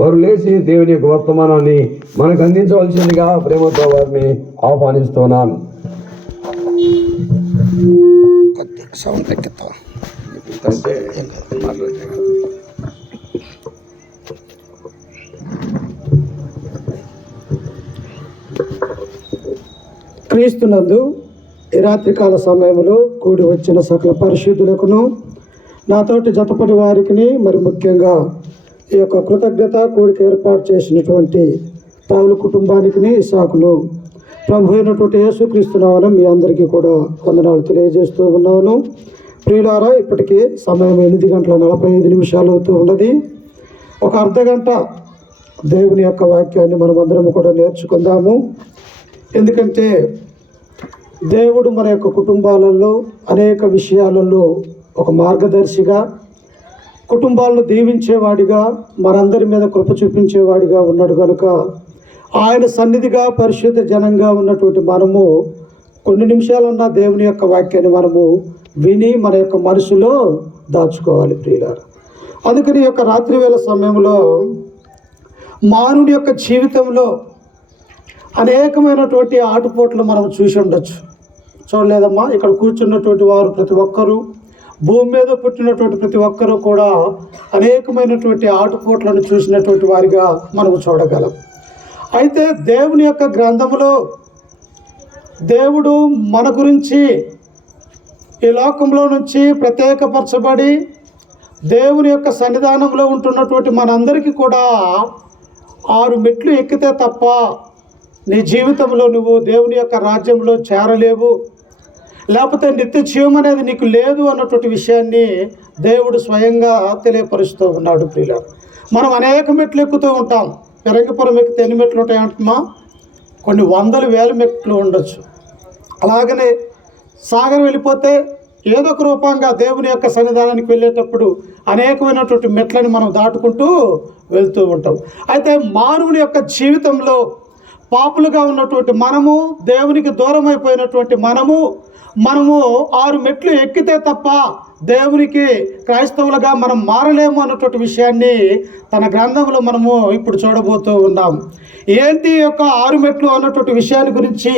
వారు లేచి దేవుని యొక్క వర్తమానాన్ని మనకు అందించవలసిందిగా ప్రేమతో వారిని ఆహ్వానిస్తున్నాను. క్రీస్తునందు ఈ రాత్రికాల సమయంలో కూడి వచ్చిన సకల పరిశుద్ధులకును నాతోటి జతపడి వారికి మరి ముఖ్యంగా ఈ యొక్క కృతజ్ఞత కూడిక ఏర్పాటు చేసినటువంటి పౌలు కుటుంబానికి ఇసాకును ప్రభు అయినటువంటి యేసుక్రీస్తునామని మీ అందరికీ కూడా వందనాలు తెలియజేస్తూ ఉన్నాను. ప్రియులారా, ఇప్పటికే సమయం 8:45 అవుతూ ఉన్నది. ఒక అర్ధగంట దేవుని యొక్క వాక్యాన్ని మనమందరం కూడా నేర్చుకుందాము. ఎందుకంటే దేవుడు మన యొక్క కుటుంబాలలో అనేక విషయాలలో ఒక మార్గదర్శిగా, కుటుంబాలను దీవించేవాడిగా, మనందరి మీద కృప చూపించేవాడిగా ఉన్నాడు కనుక ఆయన సన్నిధిగా పరిశుద్ధ జనంగా ఉన్నటువంటి మనము కొన్ని నిమిషాలున్న దేవుని యొక్క వాక్యాన్ని మనము విని మన యొక్క మనసులో దాచుకోవాలి ప్రియులారా. అందుకని యొక్క రాత్రి వేళ సమయంలో మానవుని యొక్క జీవితంలో అనేకమైనటువంటి ఆటుపోట్లు మనం చూసి ఉండొచ్చు. చూడలేదమ్మా, ఇక్కడ కూర్చున్నటువంటి వారు ప్రతి ఒక్కరూ, భూమి మీద పుట్టినటువంటి ప్రతి ఒక్కరూ కూడా అనేకమైనటువంటి ఆటుపోట్లను చూసినటువంటి వారిగా మనం చూడగలం. అయితే దేవుని యొక్క గ్రంథంలో దేవుడు మన గురించి ఈ లోకంలో నుంచి ప్రత్యేకపరచబడి దేవుని యొక్క సన్నిధానంలో ఉంటున్నటువంటి మనందరికీ కూడా 6 మెట్లు ఎక్కితే తప్ప నీ జీవితంలో నువ్వు దేవుని యొక్క రాజ్యంలో చేరలేవు, లేకపోతే నిత్య జీవం అనేది నీకు లేదు అన్నటువంటి విషయాన్ని దేవుడు స్వయంగా తెలియపరుస్తూ ఉన్నాడు. ప్రియుల, మనం అనేక మెట్లు ఎక్కుతూ ఉంటాం. పెరంగిపురం ఎక్కితే ఎన్ని మెట్లు ఉంటాయంటున్నా? కొన్ని వందల వేల మెట్లు ఉండొచ్చు. అలాగనే సాగర్ వెళ్ళిపోతే ఏదో ఒక రూపంగా దేవుని యొక్క సన్నిధానానికి వెళ్ళేటప్పుడు అనేకమైనటువంటి మెట్లని మనం దాటుకుంటూ వెళ్తూ ఉంటాం. అయితే మానవుని యొక్క జీవితంలో పాపులుగా ఉన్నటువంటి మనము, దేవునికి దూరం అయిపోయినటువంటి మనము 6 మెట్లు ఎక్కితే తప్ప దేవునికి క్రైస్తవులుగా మనం మారలేము అన్నటువంటి విషయాన్ని తన గ్రంథంలో మనము ఇప్పుడు చూడబోతూ ఉన్నాం. ఏంటి యొక్క 6 మెట్లు అన్నటువంటి విషయాన్ని గురించి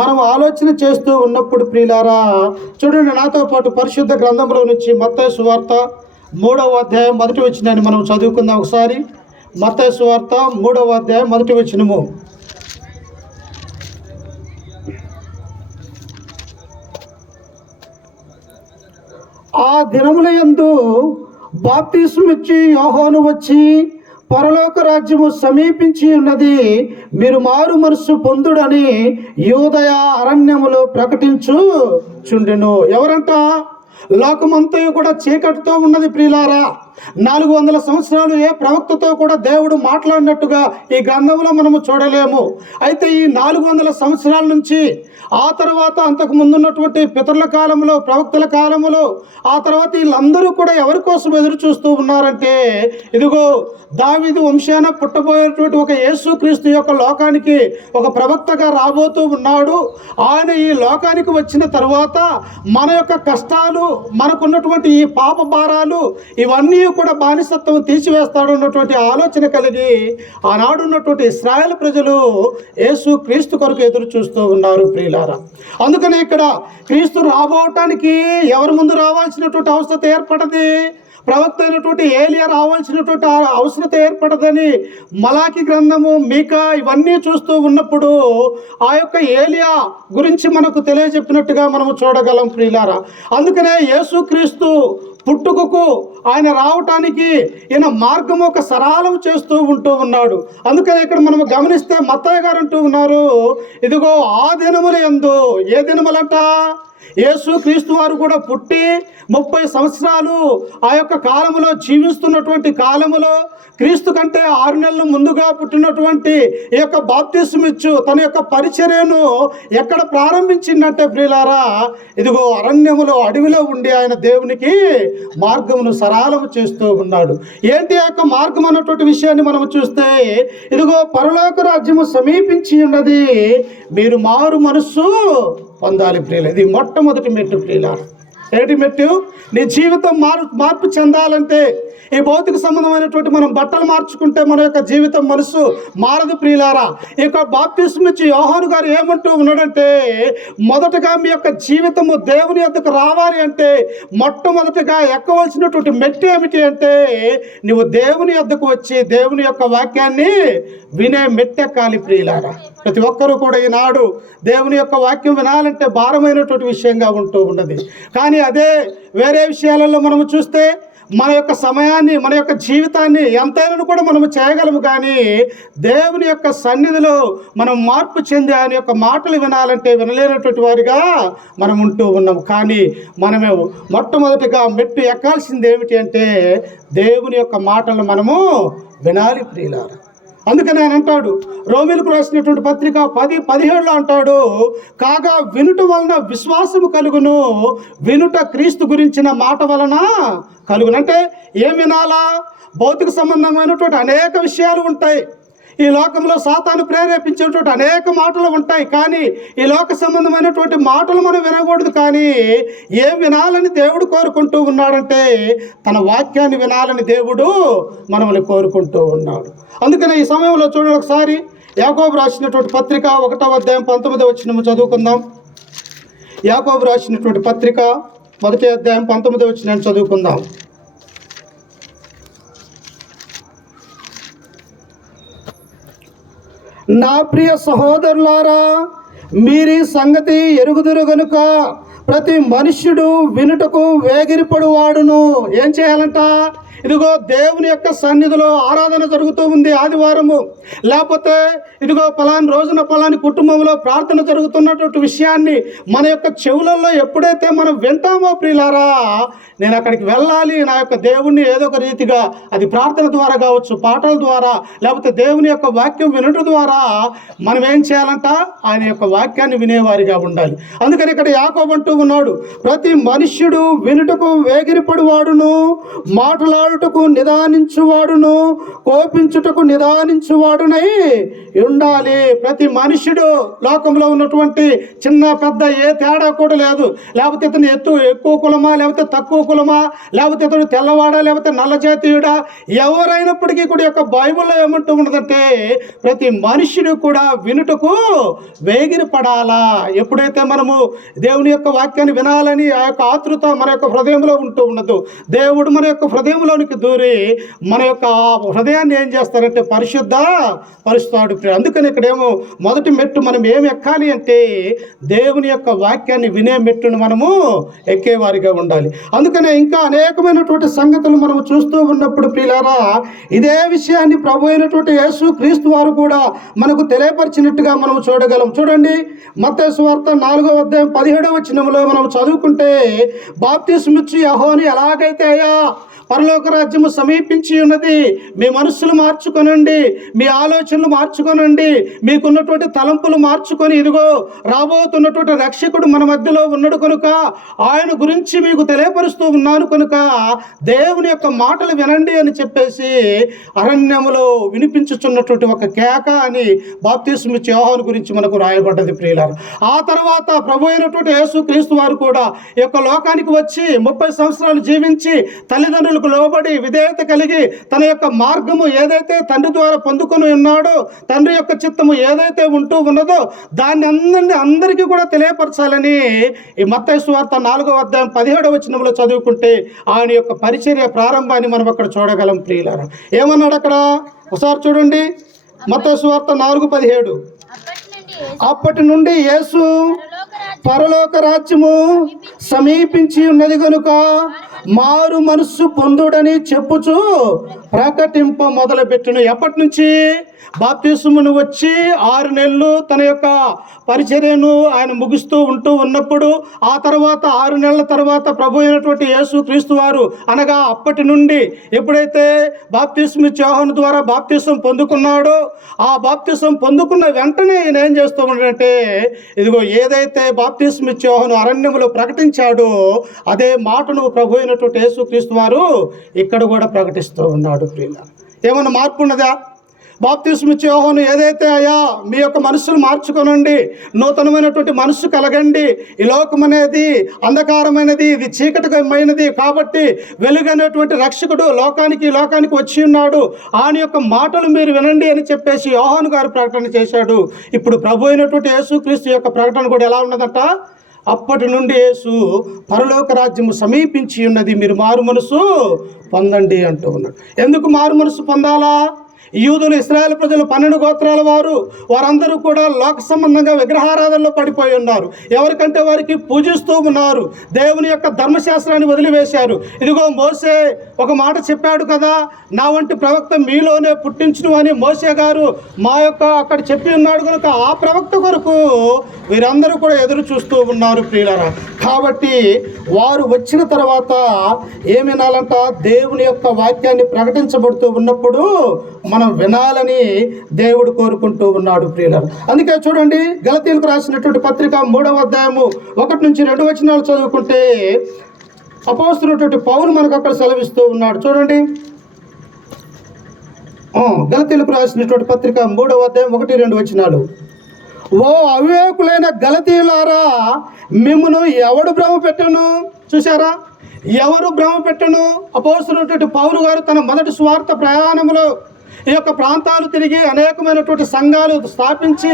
మనం ఆలోచన చేస్తూ ఉన్నప్పుడు ప్రియులారా, చూడండి నాతో పాటు పరిశుద్ధ గ్రంథంలో నుంచి మత్తయి సువార్త 3వ అధ్యాయం 1వ వచనాన్ని మనం చదువుకుందాం ఒకసారి. మత్తయి సువార్త 3వ అధ్యాయం 1వ వచనము. ఆ దినముల యందు బాప్తిస్మమిచ్చి యోహాను వచ్చి, పరలోక రాజ్యము సమీపించి ఉన్నది, మీరు మారు మనస్సు పొందుడని యూదయ అరణ్యములో ప్రకటించుచుండెను. ఎవరంట? లోకమంతయు కూడా చీకటితో ఉన్నది ప్రియులారా. 400 సంవత్సరాలు ఏ ప్రవక్తతో కూడా దేవుడు మాట్లాడినట్టుగా ఈ గ్రంథంలో మనము చూడలేము. అయితే ఈ 400 సంవత్సరాల నుంచి ఆ తర్వాత అంతకు ముందున్నటువంటి పితరుల కాలంలో, ప్రవక్తల కాలంలో, ఆ తర్వాత వీళ్ళందరూ కూడా ఎవరి కోసం ఎదురు చూస్తూ ఉన్నారంటే, ఇదిగో దావీదు వంశాన పుట్టబోయేటువంటి ఒక యేసుక్రీస్తు యొక్క లోకానికి ఒక ప్రవక్తగా రాబోతూ ఉన్నాడు. ఆయన ఈ లోకానికి వచ్చిన తర్వాత మన యొక్క కష్టాలు, మనకున్నటువంటి ఈ పాప భారాలు ఇవన్నీ కూడా బానిసత్వం తీసివేస్తాడు అన్నటువంటి ఆలోచన కలిగి ఆనాడు ఉన్నటువంటి ఇశ్రాయేల్ ప్రజలు యేసుక్రీస్తు కొరకు ఎదురు చూస్తూ ఉన్నారు ప్రియులారా. అందుకని ఇక్కడ క్రీస్తు రాబోవటానికి ఎవరి ముందు రావాల్సినటువంటి అవసరత ఏర్పడది? ప్రవక్త అయినటువంటి ఏలియా రావాల్సినటువంటి అవసరత ఏర్పడదని మలాకి గ్రంథము, మీకా ఇవన్నీ చూస్తూ ఉన్నప్పుడు ఆ యొక్క ఏలియా గురించి మనకు తెలియజెప్పినట్టుగా మనము చూడగలం ప్రియులారా. అందుకనే యేసుక్రీస్తు పుట్టుకకు, ఆయన రావటానికి ఈయన మార్గం ఒక సరళం చేస్తూ ఉంటూ ఉన్నాడు. అందుకని ఇక్కడ మనం గమనిస్తే మత్తయ్య గారు అంటూ ఉన్నారు, ఇదిగో ఆ దినముల యందు, ఏ దినములంట? యేసుక్రీస్తు వారు కూడా పుట్టి 30 సంవత్సరాలు ఆ యొక్క కాలములో జీవిస్తున్నటువంటి కాలములో క్రీస్తు కంటే 6 నెలలు ముందుగా పుట్టినటువంటి ఈ యొక్క బాప్తిస్మిచ్చు తన యొక్క పరిచర్యను ఎక్కడ ప్రారంభించిందంటే ప్రియులారా, ఇదిగో అరణ్యములో, అడవిలో ఉండి ఆయన దేవునికి మార్గమును సరళము చేస్తూ ఉన్నాడు. ఏంటి ఆ యొక్క మార్గం అన్నటువంటి విషయాన్ని మనం చూస్తే, ఇదిగో పరలోక రాజ్యము సమీపించి ఉన్నది, మీరు మారు మనస్సు పొందాలి ప్రియుల. ఇది మొట్టమొదటి మెట్టు ప్రియుల. ఏంటి మెట్టు? నీ జీవితం మార్పు చెందాలంటే, ఈ భౌతిక సంబంధమైనటువంటి మనం బట్టలు మార్చుకుంటే మన యొక్క జీవితం మనసు మారదు ప్రియులారా. ఇక బాప్తిస్మం ఇచ్చి యోహాను గారు ఏమంటూ ఉన్నాడంటే, మొదటగా మీ యొక్క జీవితము దేవుని యొద్దకు రావాలి అంటే మొట్టమొదటిగా ఎక్కవలసినటువంటి మెట్టు ఏమిటి అంటే, నువ్వు దేవుని యొద్దకు వచ్చి దేవుని యొక్క వాక్యాన్ని వినే మెట్టెక్కాలి ప్రియులారా. ప్రతి ఒక్కరూ కూడా ఈనాడు దేవుని యొక్క వాక్యం వినాలంటే భారమైనటువంటి విషయంగా ఉంటూ ఉన్నది. కానీ అదే వేరే విషయాలలో మనము చూస్తే మన యొక్క సమయాన్ని, మన యొక్క జీవితాన్ని ఎంతైనా కూడా మనము చేయగలము. కానీ దేవుని యొక్క సన్నిధిలో మనం మార్పు చెంది ఆయన యొక్క మాటలు వినాలంటే వినలేనటువంటి వారిగా మనం ఉంటూ ఉన్నాము. కానీ మనమే మొట్టమొదటిగా మెట్టు ఎక్కాల్సింది ఏమిటి అంటే దేవుని యొక్క మాటలను మనము వినాలి ప్రియులారా. అందుకని ఆయన అంటాడు, రోమీలకు రాసినటువంటి పత్రిక 10:17 అంటాడు, కాగా వినుట వలన విశ్వాసము కలుగును, వినుట క్రీస్తు గురించిన మాట వలన కలుగును. అంటే ఏం వినాలా? భౌతిక సంబంధమైనటువంటి అనేక విషయాలు ఉంటాయి. ఈ లోకంలో సాతాను ప్రేరేపించేటువంటి అనేక మాటలు ఉంటాయి. కానీ ఈ లోక సంబంధమైనటువంటి మాటలు మనం వినకూడదు. కానీ ఏం వినాలని దేవుడు కోరుకుంటూ ఉన్నాడంటే తన వాక్యాన్ని వినాలని దేవుడు మనల్ని కోరుకుంటూ ఉన్నాడు. అందుకని ఈ సమయంలో చూడండి, ఒకసారి యాకోబు రాసినటువంటి పత్రిక 1:19 చదువుకుందాం. యాకోబు రాసినటువంటి పత్రిక 1:19 చదువుకుందాం. నా ప్రియ సహోదరులారా, మీరీ సంగతి ఎరుగుదురు గనుక ప్రతి మనుష్యుడు వినుటకు వేగిరపడువాడును. ఏం చేయాలంట? ఇదిగో దేవుని యొక్క సన్నిధిలో ఆరాధన జరుగుతూ ఉంది ఆదివారము, లేకపోతే ఇదిగో పలాని రోజున పలాని కుటుంబంలో ప్రార్థన జరుగుతున్నటువంటి విషయాన్ని మన యొక్క చెవులలో ఎప్పుడైతే మనం వింటామో ప్రియులారా, నేను అక్కడికి వెళ్ళాలి, నా యొక్క దేవుణ్ణి ఏదో ఒక రీతిగా, అది ప్రార్థన ద్వారా కావచ్చు, పాటల ద్వారా, లేకపోతే దేవుని యొక్క వాక్యం వినడం ద్వారా మనం ఏం చేయాలంట? ఆయన యొక్క వాక్యాన్ని వినేవారిగా ఉండాలి. అందుకని ఇక్కడ యాకోబు అంటూ ఉన్నాడు, ప్రతి మనుష్యుడు వినుటకు వేగిరపడువాడును, మాట్లాడుటకు నిదానించువాడును, కోపించుటకు నిదానించువాడునై ఉండాలి. ప్రతి మనుష్యుడు లోకంలో ఉన్నటువంటి చిన్న పెద్ద ఏ తేడా కూడా లేదు. లేకపోతే ఇతను ఎక్కువ కులమా, లేకపోతే తక్కువ కులమా, లేకపోతే ఇతడు తెల్లవాడా, లేకపోతే నల్లజాతీయుడా, ఎవరైనప్పటికీ కూడా యొక్క బైబిల్లో ఏమంటూ ఉన్నదంటే ప్రతి మనుష్యుడు కూడా వినుటకు వేగిరపడాలా. ఎప్పుడైతే మనము దేవుని యొక్క వాక్యాన్ని వినాలని ఆ యొక్క ఆతృత మన యొక్క హృదయంలో ఉంటూ ఉండదు, దేవుడు మన యొక్క హృదయంలోనికి దూరి మన యొక్క హృదయాన్ని ఏం చేస్తారంటే పరుస్తాడు. అందుకని ఇక్కడేమో మొదటి మెట్టు మనం ఏమి ఎక్కాలి అంటే దేవుని యొక్క వాక్యాన్ని వినే మెట్టును మనము ఎక్కేవారిగా ఉండాలి. అందుకనే ఇంకా అనేకమైనటువంటి సంగతులు మనము చూస్తూ ఉన్నప్పుడు ప్రియులారా, ఇదే విషయాన్ని ప్రభు అయినటువంటి యేసు క్రీస్తు వారు కూడా మనకు తెలియపరిచినట్టుగా మనం చూడగలం. చూడండి, మత్తయి సువార్త 4:17 మనం చదువుకుంటే, బాప్తిస్మం ఇచ్చి యోహాను ఎలాగైతే అయ్యా పరలోక రాజ్యము సమీపించి ఉన్నది, మీ మనస్సులు మార్చుకొనండి, మీ ఆలోచనలు మార్చుకొనండి, మీకున్నటువంటి తలంపులు మార్చుకొని ఇదిగో రాబోతున్నటువంటి రక్షకుడు మన మధ్యలో ఉన్నాడు కనుక ఆయన గురించి మీకు తెలియపరుస్తూ ఉన్నాను కనుక దేవుని యొక్క మాటలు వినండి అని చెప్పేసి అరణ్యములో వినిపించుచున్నటువంటి ఒక కేక అని బాప్తిస్మం ఇచ్చే యోహాను గురించి మనకు రాయబడ్డది ప్రియులారా. ఆ తర్వాత ప్రభు అయినటువంటి యేసు క్రీస్తు వారు కూడా ఈ యొక్క లోకానికి వచ్చి 30 సంవత్సరాలు జీవించి తల్లిదండ్రులకు లోబడి విధేయత కలిగి తన యొక్క మార్గము ఏదైతే తండ్రి ద్వారా పొందుకొని ఉన్నాడో, తండ్రి యొక్క చిత్తము ఏదైతే ఉంటూ ఉన్నదో దాన్ని అందరికీ కూడా తెలియపరచాలని ఈ మత్తయి సువార్త 4:17 చదువుకుంటే ఆయన యొక్క పరిచర్య ప్రారంభాన్ని మనం అక్కడ చూడగలం ప్రియులారా. ఏమన్నాడు అక్కడ? ఒకసారి చూడండి, మత్తయి సువార్త 4:17. అప్పటి నుండి యేసు పరలోక రాజ్యము సమీపించి ఉన్నది కనుక మారు మనస్సు పొందుడని చెప్పుచు ప్రకటింప మొదలుపెట్టును. ఎప్పటి నుంచి? బాప్తిస్మమును వచ్చి 6 నెలలు తన యొక్క పరిచర్యను ఆయన ముగిస్తూ ఉంటూ ఉన్నప్పుడు, ఆ తర్వాత 6 నెలల తర్వాత ప్రభు అయినటువంటి యేసు క్రీస్తు వారు అనగా అప్పటి నుండి ఎప్పుడైతే బాప్తిస్మం ఇచ్చే యోహాను ద్వారా బాప్తిస్మం పొందుకున్నాడో, ఆ బాప్తిస్మం పొందుకున్న వెంటనే ఈయన ఏం చేస్తూ ఉన్నాడంటే ఇదిగో ఏదైతే బాప్తిస్మం ఇచ్చే యోహాను అరణ్యములో ప్రకటించాడో అదే మాటను ప్రభు అయినటువంటి యేసు క్రీస్తు వారు ఇక్కడ కూడా ప్రకటిస్తూ ఉన్నాడు. ప్రియులారా, ఏమన్నా మార్పు ఉన్నదా? బాప్తిస్మ ఇచ్చే యోహాను ఏదైతే అయ్యా మీ యొక్క మనస్సును మార్చుకొనండి, నూతనమైనటువంటి మనస్సు కలగండి, ఈ లోకం అనేది అంధకారమైనది, ఇది చీకటిమైనది, కాబట్టి వెలుగైనటువంటి రక్షకుడు లోకానికి వచ్చి ఉన్నాడు, ఆయన యొక్క మాటలు మీరు వినండి అని చెప్పేసి యోహాను గారు ప్రకటన చేశాడు. ఇప్పుడు ప్రభు అయినటువంటి యేసుక్రీస్తు యొక్క ప్రకటన కూడా ఎలా ఉన్నదంట? అప్పటి నుండి యేసు పరలోక రాజ్యము సమీపించి ఉన్నది, మీరు మారు మనసు పొందండి అంటూ ఉన్నాడు. ఎందుకు మారు మనసు పొందాలా? యూదులు, ఇశ్రాయేల్ ప్రజలు 12 గోత్రాల వారందరూ కూడా లోక సంబంధంగా విగ్రహారాధనలో పడిపోయి ఉన్నారు. ఎవరికంటే వారికి పూజిస్తూ ఉన్నారు, దేవుని యొక్క ధర్మశాస్త్రాన్ని వదిలివేశారు. ఇదిగో మోసే ఒక మాట చెప్పాడు కదా, నా వంటి ప్రవక్త మీలోనే పుట్టించును అని మోసే గారు అక్కడ చెప్పి ఉన్నాడు కనుక ఆ ప్రవక్త కొరకు వీరందరూ కూడా ఎదురు చూస్తూ ఉన్నారు ప్రియులారా. కాబట్టి వారు వచ్చిన తర్వాత ఏమి వినాలంట? దేవుని యొక్క వాక్యాన్ని ప్రకటించబడుతూ ఉన్నప్పుడు మనం వినాలని దేవుడు కోరుకుంటూ ఉన్నాడు ప్రియులారా. అందుకే చూడండి, గలతీయులకు రాసినటువంటి పత్రిక 3వ అధ్యాయము 1 నుంచి 2 వచనాలు చదువుకుంటే అపోస్తలుడైనటువంటి పౌలు మనకు అక్కడ సెలవిస్తూ ఉన్నాడు. చూడండి, గలతీయులకు రాసినటువంటి పత్రిక 3వ అధ్యాయం 1-2 వచనాలు. ఓ అవివేకులైన గలతీయులారా, మిమ్మును ఎవడు భ్రమ పెట్టను? చూసారా, ఎవరు భ్రమ పెట్టను? అపోస్తలుడైనటువంటి పౌలు గారు తన మొదటి స్వార్థ ప్రయాణంలో ఈ యొక్క ప్రాంతాలు తిరిగి అనేకమైనటువంటి సంఘాలు స్థాపించి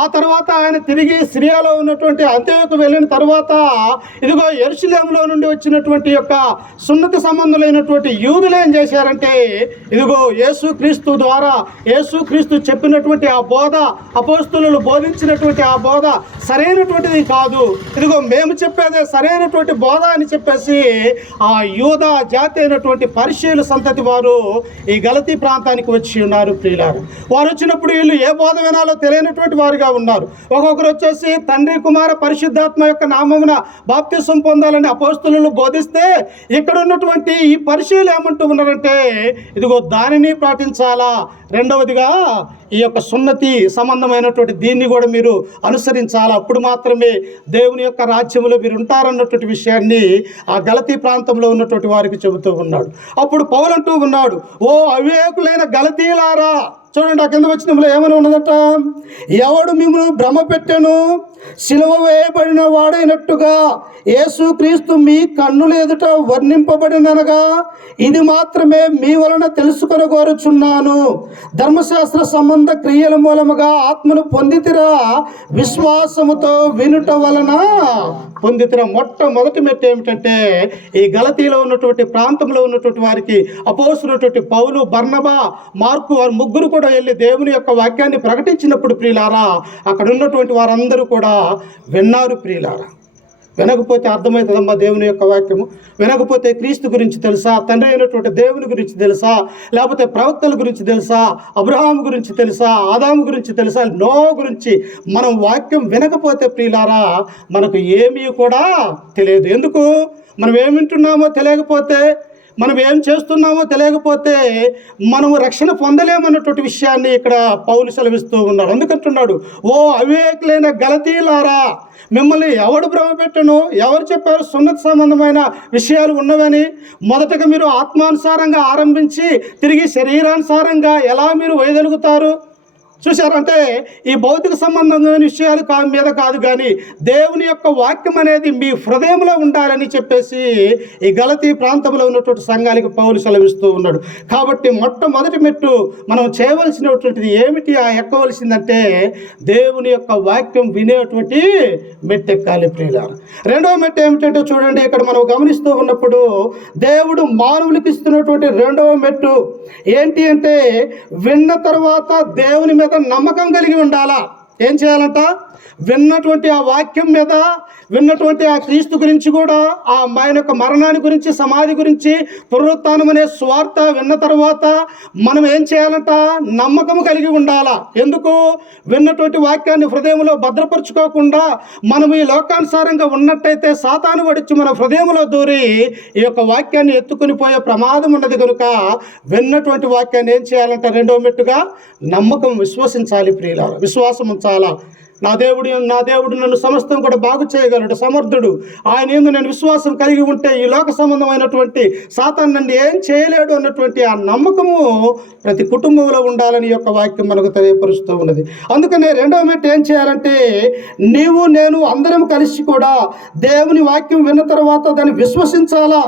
ఆ తర్వాత ఆయన తిరిగి సిరియాలో ఉన్నటువంటి అంత్యోకు వెళ్ళిన తర్వాత ఇదిగో యెరూషలేములో నుండి వచ్చినటువంటి యొక్క సున్నతి సంబంధులైనటువంటి యూదులు ఏం చేశారంటే, ఇదిగో యేసుక్రీస్తు ద్వారా యేసుక్రీస్తు చెప్పినటువంటి ఆ బోధ, అపోస్తలులు బోధించినటువంటి ఆ బోధ సరైనటువంటిది కాదు, ఇదిగో మేము చెప్పేదే సరైనటువంటి బోధ అని చెప్పేసి ఆ యూదా జాతి అయినటువంటి పరిశీలు సంతతి వారు ఈ గలతీ ప్రాంతానికి వచ్చి ఉన్నారు ప్రియులారా. వారు వచ్చినప్పుడు వీళ్ళు ఏ బోధ వినాలో తెలియనటువంటి వారుగా ఉన్నారు. ఒక్కొక్కరు వచ్చేసి తండ్రి, కుమార, పరిశుద్ధాత్మ యొక్క నామమున బాప్తిసం పొందాలని అపోస్తలులు బోధిస్తే, ఇక్కడ ఉన్నటువంటి ఈ పరిశీలు ఏమంటూ ఉన్నారంటే, ఇదిగో దానిని పాటించాలా, రెండవదిగా ఈ యొక్క సున్నతి సంబంధమైనటువంటి దీన్ని కూడా మీరు అనుసరించాలి, అప్పుడు మాత్రమే దేవుని యొక్క రాజ్యంలో మీరు ఉంటారన్నటువంటి విషయాన్ని ఆ గలతీ ప్రాంతంలో ఉన్నటువంటి వారికి చెబుతూ ఉన్నాడు. అప్పుడు పౌలు అంటూ ఉన్నాడు, ఓ అవివేకులైన గలతీయులారా. చూడండి, ఆ కింద వచనంలో ఏమని ఉన్నదట? ఎవడు మిమ్మల్ని భ్రమ పెట్టెను? సిలువ వేయబడిన వాడైనట్టుగా యేసుక్రీస్తు మీ కన్నుల ఎదుట వర్ణింపబడిననగా ఇది మాత్రమే మీ వలన తెలుసుకొని కోరుచున్నాను. ధర్మశాస్త్ర సంబంధ క్రియల మూలముగా ఆత్మను పొందితిరా, విశ్వాసముతో వినుట వలన పొందితిరా. మొట్టమొదటి మెట్టు ఏమిటంటే, ఈ గలతీలో ఉన్నటువంటి ప్రాంతంలో ఉన్నటువంటి వారికి అపోస్తలుడైనటువంటి పౌలు, బర్నబా, మార్కు వారు ముగ్గురు కూడా వెళ్ళి దేవుని యొక్క వాక్యాన్ని ప్రకటించినప్పుడు ప్రియులారా, అక్కడ ఉన్నటువంటి వారందరూ కూడా విన్నారు ప్రియులారా. వినకపోతే అర్థమవుతుందమ్మా దేవుని యొక్క వాక్యము. వినకపోతే క్రీస్తు గురించి తెలుసా, తండ్రి అయినటువంటి దేవుని గురించి తెలుసా, లేకపోతే ప్రవక్తల గురించి తెలుసా, అబ్రహాం గురించి తెలుసా, ఆదాము గురించి తెలుసా, నోవా గురించి మనం వాక్యం వినకపోతే ప్రియులారా మనకు ఏమీ కూడా తెలియదు. ఎందుకు? మనం ఏమి వింటున్నామో తెలియకపోతే, మనం ఏం చేస్తున్నామో తెలియకపోతే మనము రక్షణ పొందలేమన్నటువంటి విషయాన్ని ఇక్కడ పౌలు సెలవిస్తూ ఉన్నాడు. అందుకంటున్నాడు, ఓ అవివేకులైన గలతీయులారా, మిమ్మల్ని ఎవడు భ్రమ పెట్టను? ఎవరు చెప్పారు సున్నతి సంబంధమైన విషయాలు ఉన్నవని? మొదటగా మీరు ఆత్మానుసారంగా ఆరంభించి తిరిగి శరీరానుసారంగా ఎలా మీరు వేయగలుగుతారు? చూశారంటే ఈ భౌతిక సంబంధమైన విషయాలు మీద కాదు, కానీ దేవుని యొక్క వాక్యం అనేది మీ హృదయంలో ఉండాలని చెప్పేసి ఈ గలతీ ప్రాంతంలో ఉన్నటువంటి సంఘానికి పౌలు సెలవిస్తూ ఉన్నాడు. కాబట్టి మొట్టమొదటి మెట్టు మనం చేయవలసినటువంటిది ఏమిటి? ఎక్కవలసిందంటే దేవుని యొక్క వాక్యం వినేటువంటి మెట్టు ఎక్కాలి ప్రియులారా. రెండవ మెట్టు ఏమిటంటే చూడండి, ఇక్కడ మనం గమనిస్తూ ఉన్నప్పుడు దేవుడు మానవులకి ఇస్తున్నటువంటి రెండవ మెట్టు ఏంటి అంటే, విన్న తర్వాత దేవుని మీద నమ్మకం కలిగి ఉండాలా. ఏం చేయాలంట? విన్నటువంటి ఆ వాక్యం మీద, విన్నటువంటి ఆ క్రీస్తు గురించి కూడా, ఆ ఆయన యొక్క మరణాన్ని గురించి, సమాధి గురించి, పునరుత్థానం అనే స్వార్థ విన్న తర్వాత మనం ఏం చేయాలంట? నమ్మకం కలిగి ఉండాలా. ఎందుకు? విన్నటువంటి వాక్యాన్ని హృదయంలో భద్రపరుచుకోకుండా మనం ఈ లోకానుసారంగా ఉన్నట్టయితే సాతాను వడిచి మన హృదయంలో దూరి ఈ యొక్క వాక్యాన్ని ఎత్తుకుని పోయే ప్రమాదం ఉన్నది కనుక విన్నటువంటి వాక్యాన్ని ఏం చేయాలంట? రెండో మెట్టుగా నమ్మకం, విశ్వసించాలి ప్రియులారా, విశ్వాసం ఉంచాలా. నా దేవుడు నన్ను సమస్తం కూడా బాగు చేయగలడు, సమర్థుడు. ఆయన యందు నేను విశ్వాసం కలిగి ఉంటే ఈ లోక సంబంధమైనటువంటి సాతాను నన్ను ఏం చేయలేడు అన్నటువంటి ఆ నమ్మకము ప్రతి కుటుంబంలో ఉండాలని యొక్క వాక్యం మనకు తెలియపరుస్తూ ఉన్నది. అందుకనే రెండవ మెట్టు ఏం చేయాలంటే, నీవు నేను అందరం కలిసి కూడా దేవుని వాక్యం విన్న తర్వాత దాన్ని విశ్వసించాలా.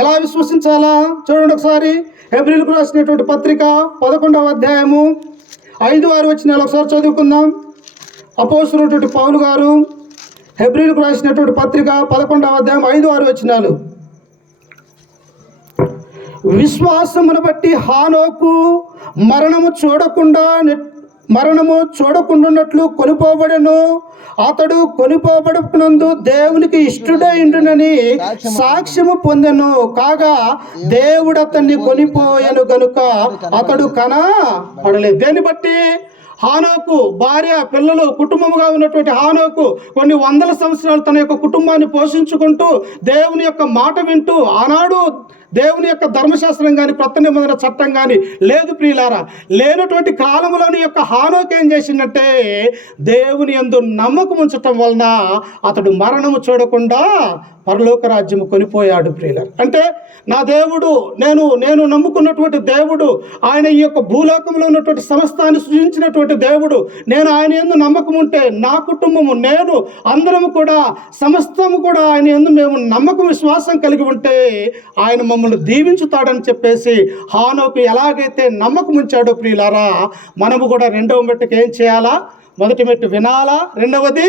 ఎలా విశ్వసించాలా చూడండి ఒకసారి. హెబ్రీయులకు రాసినటువంటి పత్రిక 11వ అధ్యాయము 5-6 వచనాలు ఒకసారి చదువుకుందాం. అపోస్తలుడైనటువంటి పౌలు గారు హెబ్రీయులకు రాసినటువంటి పత్రిక 11వ అధ్యాయం 5-6 వచనాలు. విశ్వాసమును బట్టి హానోకు మరణము చూడకుండాన్నట్లు కొనిపోబడెను. అతడు కొనిపోబడనందు దేవునికి ఇష్టుడైండునని సాక్ష్యము పొందెను. కాగా దేవుడు అతన్ని కొనిపోయెను గనుక అతడు కనపడలేదు. దేన్ని బట్టి? హానోకు భార్య, పిల్లలు, కుటుంబముగా ఉన్నటువంటి హానోకు కొన్ని వందల సంవత్సరాలు తన యొక్క కుటుంబాన్ని పోషించుకుంటూ దేవుని యొక్క మాట వింటూ, ఆనాడు దేవుని యొక్క ధర్మశాస్త్రం కానీ కొత్త నిబంధన చట్టం కానీ లేదు ప్రియులారా, లేనటువంటి కాలంలోని యొక్క హానోకు ఏం చేసిందంటే దేవుని యందు నమ్మకం ఉంచటం వలన అతడు మరణము చూడకుండా పరలోక రాజ్యము కొనిపోయాడు ప్రియులారా. అంటే నా దేవుడు, నేను నమ్ముకున్నటువంటి దేవుడు, ఆయన ఈ యొక్క భూలోకంలో ఉన్నటువంటి సమస్తాన్ని సృజించినటువంటి దేవుడు, నేను ఆయన యందు నమ్మకం ఉంటే నా కుటుంబము, నేను అందరము కూడా సమస్తము కూడా ఆయన యందు మేము నమ్మకం విశ్వాసం కలిగి ఉంటే ఆయన మమ్మల్ని దీవించుతాడని చెప్పేసి హానోకు ఎలాగైతే నమ్మకం ఉంచాడో ప్రియులారా, మనము కూడా రెండవ మెట్టుకు ఏం చేయాలా? మొదటి మెట్టు వినాలా, రెండవది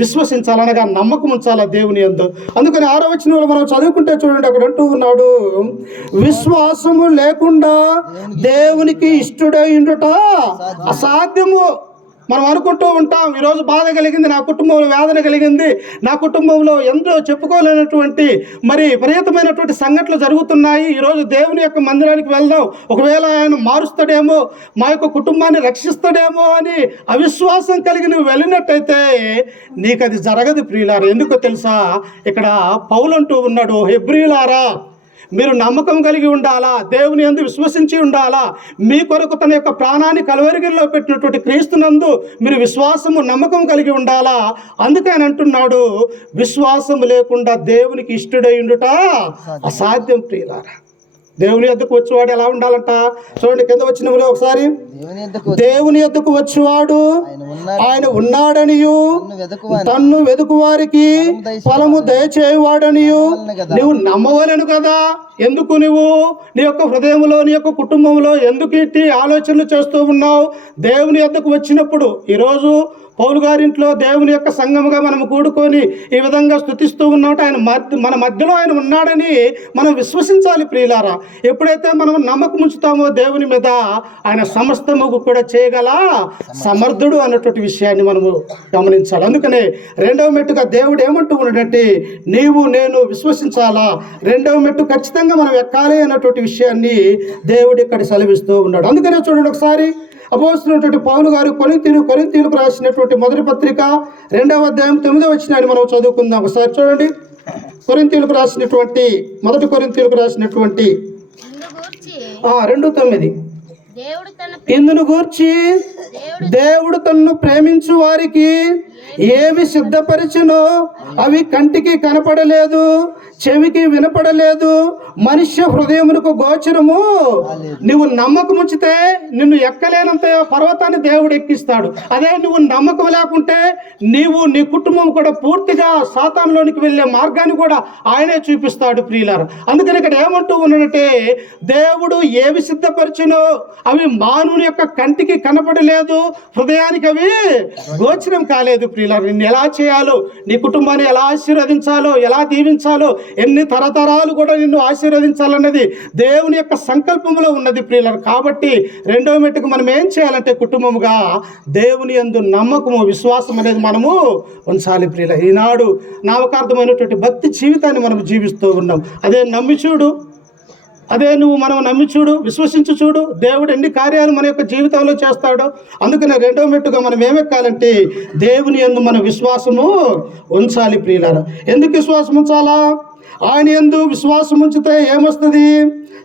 విశ్వసించాలనగా నమ్మకం ఉంచాలా దేవుని యందు. అందుకని 6వ వచనంలో మనం చదువుకుంటే చూడండి, అక్కడ అంటూ ఉన్నాడు, విశ్వాసము లేకుండా దేవునికి ఇష్టుడైండుట అసాధ్యము. మనం అనుకుంటూ ఉంటాం, ఈరోజు బాధ కలిగింది, నా కుటుంబంలో వేదన కలిగింది, నా కుటుంబంలో ఎంతో చెప్పుకోలేనటువంటి మరి విపరీతమైనటువంటి సంఘటనలు జరుగుతున్నాయి, ఈరోజు దేవుని యొక్క మందిరానికి వెళ్దాం, ఒకవేళ ఆయన మారుస్తాడేమో, మా యొక్క కుటుంబాన్ని రక్షిస్తాడేమో అని అవిశ్వాసం కలిగి నువ్వు వెళ్ళినట్టయితే నీకు అది జరగదు ప్రియులారా. ఎందుకో తెలుసా? ఇక్కడ పౌలు అంటూ ఉన్నాడు, హెబ్రీయులారా మీరు నమ్మకం కలిగి ఉండాలా, దేవుని యందు విశ్వసించి ఉండాలా, మీ కొరకు తన యొక్క ప్రాణాన్ని కలువరిగిరిలో పెట్టినటువంటి క్రీస్తునందు మీరు విశ్వాసము నమ్మకం కలిగి ఉండాలా. అందుకే ఆయన అంటున్నాడు, విశ్వాసము లేకుండా దేవునికి ఇష్టుడై ఉండుట అసాధ్యం ప్రియులారా. దేవుని యొద్దకు వచ్చేవాడు ఎలా ఉండాలంట? చూడండి కింద వచ్చినప్పుడు ఒకసారి, దేవుని యొద్దకు వచ్చేవాడు ఆయన ఉన్నాడనియు తన్ను వెదుకు వారికి ఫలము దయచేవాడనియు నువ్వు నమ్మవలను కదా. ఎందుకు నువ్వు నీ యొక్క హృదయంలో, నీ యొక్క కుటుంబంలో ఎందుకు ఇట్టి ఆలోచనలు చేస్తూ ఉన్నావు? దేవుని యొద్దకు వచ్చినప్పుడు, ఈరోజు పౌలు గారింట్లో దేవుని యొక్క సంఘముగా మనం కూడుకొని ఈ విధంగా స్తుతిస్తూ ఉన్నామంటే ఆయన మన మధ్యలో ఆయన ఉన్నాడని మనం విశ్వసించాలి ప్రియులారా. ఎప్పుడైతే మనం నమ్మకం ఉంచుతామో దేవుని మీద, ఆయన సమస్తము కూడా చేయగల సమర్థుడు అన్నటువంటి విషయాన్ని మనము గమనించాలి. అందుకనే రెండవ మెట్టుగా దేవుడు ఏమంటూ ఉన్నాడంటే, నీవు నేను విశ్వసించాలా. రెండవ మెట్టు ఖచ్చితంగా మనం ఎక్కాలి అన్నటువంటి విషయాన్ని దేవుడు ఇక్కడ సెలవిస్తూ ఉన్నాడు. అందుకనే చూడండి ఒకసారి, అపోస్తలుడైనటువంటి పౌలు గారు కొరింథీయులకు రాసినటువంటి మొదటి పత్రిక 2వ అధ్యాయం 9వ వచనాన్ని మనం చదువుకుందాం. ఒకసారి చూడండి. కొరింథీయులకు రాసినటువంటి మొదటి కొరింథీయులకు రాసినటువంటి 2:9, ఇందును గూర్చి దేవుడు తన్ను ప్రేమించు వారికి ఏవి సిద్ధపరిచినో అవి కంటికి కనపడలేదు, చెవికి వినపడలేదు, మనుష్య హృదయమునకు గోచరము. నువ్వు నమ్మకం ఉంచితే నిన్ను ఎక్కలేనంత పర్వతాన్ని దేవుడు ఎక్కిస్తాడు. అదే నువ్వు నమ్మకం లేకుంటే నీవు నీ కుటుంబం కూడా పూర్తిగా సాతానులోనికి వెళ్ళే మార్గాన్ని కూడా ఆయనే చూపిస్తాడు ప్రియులారా. అందుకని ఇక్కడ ఏమంటూ ఉన్నాడంటే, దేవుడు ఏవి సిద్ధపరిచినో అవి మానవుని యొక్క కంటికి కనపడలేదు, హృదయానికి అవి గోచరం కాలేదు ప్రియులారా. నిన్ను ఎలా చేయాలో, నీ కుటుంబాన్ని ఎలా ఆశీర్వదించాలో, ఎలా దీవించాలో, ఎన్ని తరతరాలు కూడా నిన్ను ఆశీర్వదించాలన్నది దేవుని యొక్క సంకల్పంలో ఉన్నది ప్రియులారా. కాబట్టి రెండవ మెట్టుకు మనం ఏం చేయాలంటే, కుటుంబముగా దేవుని యందు నమ్మకము, విశ్వాసం అనేది మనము ఉంచాలి ప్రియులారా. ఈనాడు నామకార్థమైనటువంటి భక్తి జీవితాన్ని మనం జీవిస్తూ ఉన్నాం. అదే నమ్మి చూడు, మనం నమ్మి చూడు, విశ్వసించి చూడు, దేవుడు ఎన్ని కార్యాలు మన యొక్క జీవితంలో చేస్తాడో. అందుకనే రెండవ మెట్టుగా మనం ఏమెక్కాలంటే, దేవుని యందు మన విశ్వాసము ఉంచాలి ప్రియులారా. ఎందుకు విశ్వాసం ఉంచాలా? ఆయన యందు విశ్వాసం ఉంచితే ఏమొస్తుంది?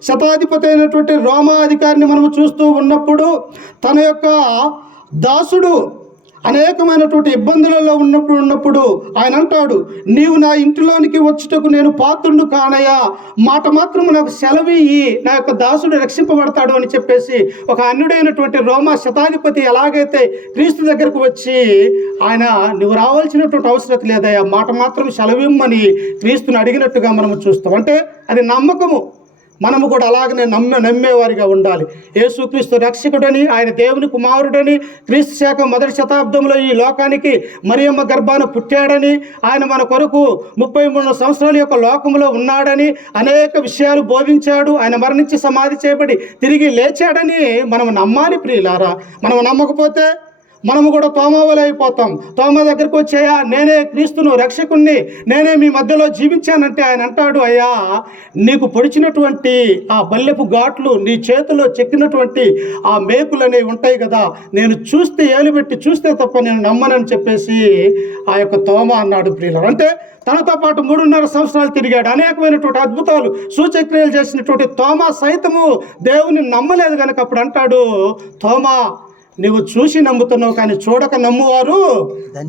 శతాధిపతి అయినటువంటి రోమా అధికారిని మనము చూస్తూ ఉన్నప్పుడు తన యొక్క దాసుడు అనేకమైనటువంటి ఇబ్బందులలో ఉన్నప్పుడు ఆయన అంటాడు, నీవు నా ఇంటిలోనికి వచ్చుటకు నేను పాత్రుడు కానయ్యా, మాట మాత్రం నాకు సెలవియ్యి, నా యొక్క దాసుడు రక్షింపబడతాడు అని చెప్పేసి ఒక అన్యుడైనటువంటి రోమా శతాధిపతి ఎలాగైతే క్రీస్తు దగ్గరకు వచ్చి ఆయన నువ్వు రావాల్సినటువంటి అవసరం లేదయ్యా, మాట మాత్రం సెలవిమ్మని క్రీస్తుని అడిగినట్టుగా మనము చూస్తాం. అంటే అది నమ్మకము. మనము కూడా అలాగనే నమ్మేవారిగా ఉండాలి. యేసుక్రీస్తు రక్షకుడని, ఆయన దేవుని కుమారుడని, క్రీస్తు శాఖ మొదటి శతాబ్దంలో ఈ లోకానికి మరియమ్మ గర్భాన పుట్టాడని, ఆయన మన కొరకు 33 సంవత్సరాల యొక్క లోకంలో ఉన్నాడని, అనేక విషయాలు బోధించాడు, ఆయన మరణించి సమాధి చేయబడి తిరిగి లేచాడని మనం నమ్మాలి ప్రియులారా. మనం నమ్మకపోతే మనము కూడా తోమా వలె అయిపోతాం. తోమా దగ్గరకు వచ్చాయా, నేనే క్రీస్తును రక్షకుణ్ణి, నేనే మీ మధ్యలో జీవించానంటే ఆయన అంటాడు, అయ్యా నీకు పొడిచినటువంటి ఆ బల్లెపు ఘాట్లు, నీ చేతిలో చెక్కినటువంటి ఆ మేకులు అనేవి ఉంటాయి కదా, నేను చూస్తే ఏలుబెట్టి చూస్తే తప్ప నేను నమ్మనని చెప్పేసి ఆ యొక్క తోమా అన్నాడు ప్రియులారా. అంటే తనతో పాటు 3.5 సంవత్సరాలు తిరిగాడు, అనేకమైనటువంటి అద్భుతాలు సూచక్రియలు చేసినటువంటి తోమా సైతము దేవుని నమ్మలేదు కనుక అప్పుడు అంటాడు, తోమా నువ్వు చూసి నమ్ముతున్నావు కానీ చూడక నమ్మువారు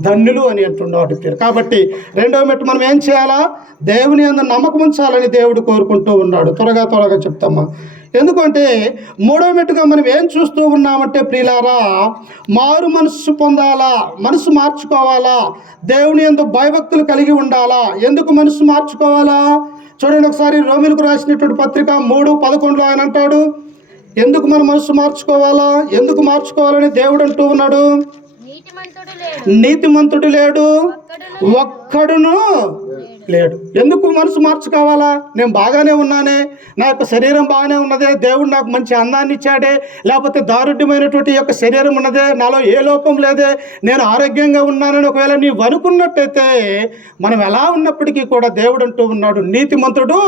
ధన్యులు అని అంటున్నాడు. కాబట్టి రెండవ మెట్టు మనం ఏం చేయాలా, దేవుని యందు నమ్మకం ఉంచాలని దేవుడు కోరుకుంటూ ఉన్నాడు. త్వరగా చెప్తామా. ఎందుకంటే మూడవ మెట్టుగా మనం ఏం చూస్తూ ఉన్నామంటే ప్రియులారా, మారు మనస్సు పొందాలా, మనసు మార్చుకోవాలా, దేవుని యందు భయభక్తులు కలిగి ఉండాలా. ఎందుకు మనసు మార్చుకోవాలా చూడండి ఒకసారి. రోమీయులకు రాసినటువంటి పత్రిక 3:11 ఆయన అంటాడు, ఎందుకు మన మనసు మార్చుకోవాలా, ఎందుకు మార్చుకోవాలని దేవుడు అంటూ ఉన్నాడు. నీతిమంతుడు లేడు, ఒక్కడును లేడు. ఎందుకు మనసు మార్చుకోవాలా? నేను బాగానే ఉన్నానే, నా యొక్క శరీరం బాగానే ఉన్నదే, దేవుడు నాకు మంచి అందాన్ని ఇచ్చాడే, లేకపోతే దారుఢ్యమైనటువంటి యొక్క శరీరం ఉన్నదే, నాలో ఏ లోపం లేదే, నేను ఆరోగ్యంగా ఉన్నానని ఒకవేళ నీవు అనుకున్నట్టయితే మనం ఎలా ఉన్నప్పటికీ కూడా దేవుడు అంటూ ఉన్నాడు, నీతిమంతుడు